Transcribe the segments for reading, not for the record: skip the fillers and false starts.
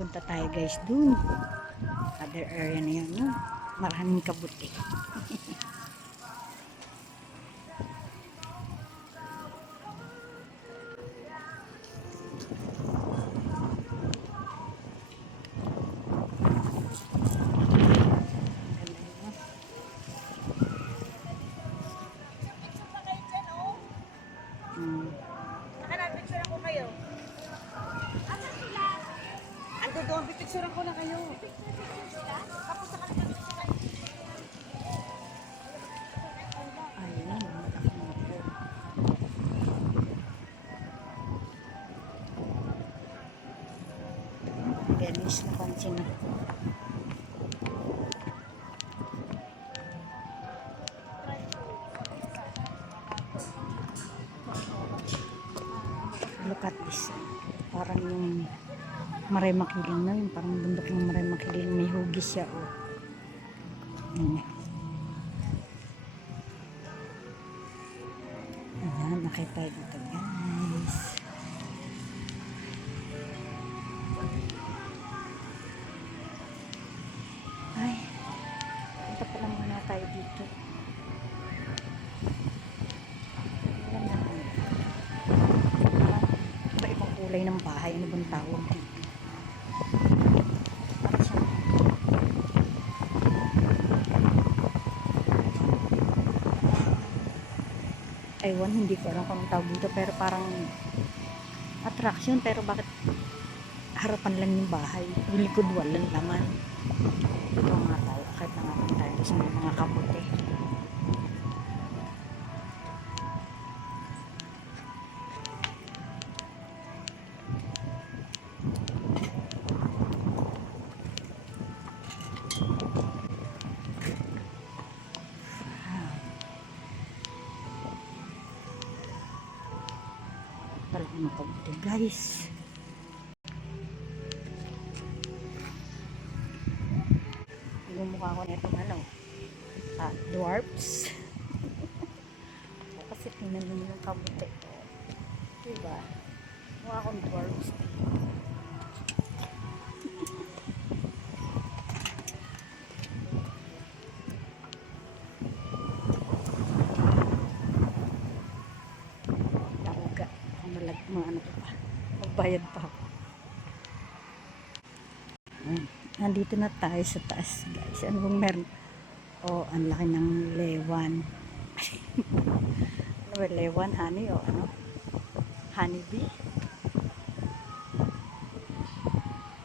Punta tayo guys dun. Other area na yun. No? Maraming kabuti. Picture ko kayo. Ando doon, pipicturean ko lang kayo. Tapos sa kanila. Ayun. Venice na pansin na. Look at this. Parang yung Maray Makiling na yun. Parang bundok ng Maray Makiling. May hugis siya. Oh. Ayan, nakita dito guys. Ay, punta pa lang muna tayo dito. Iba-ibang kulay ng bahay. Ano bang tawag dito? Ewan, hindi ko alam kung anong tawag dito, pero parang attraction, pero bakit harapan lang yung bahay, yung likod walang laman. Ito nga tayo, kahit na nga tayo sa mga kabuti. Talagang makabuti guys. Gumukha ko na itong ano, dwarfs. Kasi tingnan mo yung kabuti. Diba? Mukha akong dwarfs. Nauga. Mga ano pa. Magbayad pa ako. Nandito na tayo sa taas guys. Ano bang meron? Oh, ang laki ng lewan. Ano ba lewan? Honey o ano? Honeybee?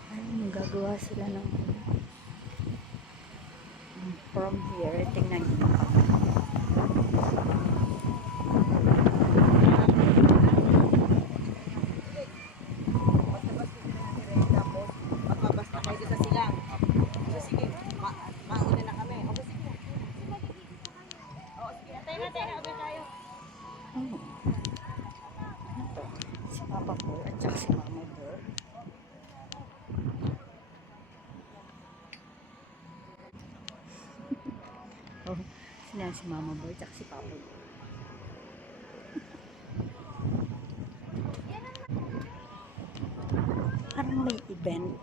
Ay, magagawa sila ng from here. Tingnan nyo. Si Papa Bear at saka si Mama Bear. Oh, sila si Mama Bear at saka si Papa Bear. Parang may event.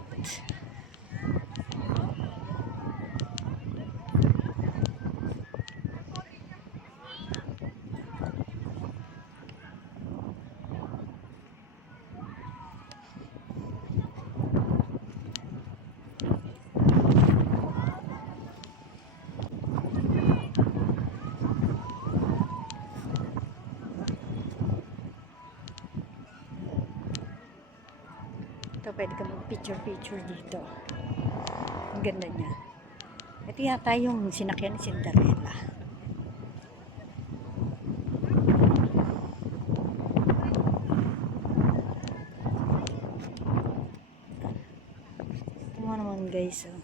Ito, pwede ka mag-picture dito. Ang ganda niya. Ito yata yung sinakyan ni Cinderella. Ito mo naman guys. Oh.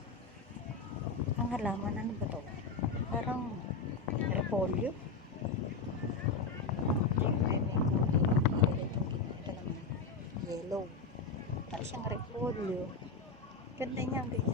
Ang halaman, ano ba to? Parang repolyo. Yellow. Para siyang repolyo. Ganda niya guys.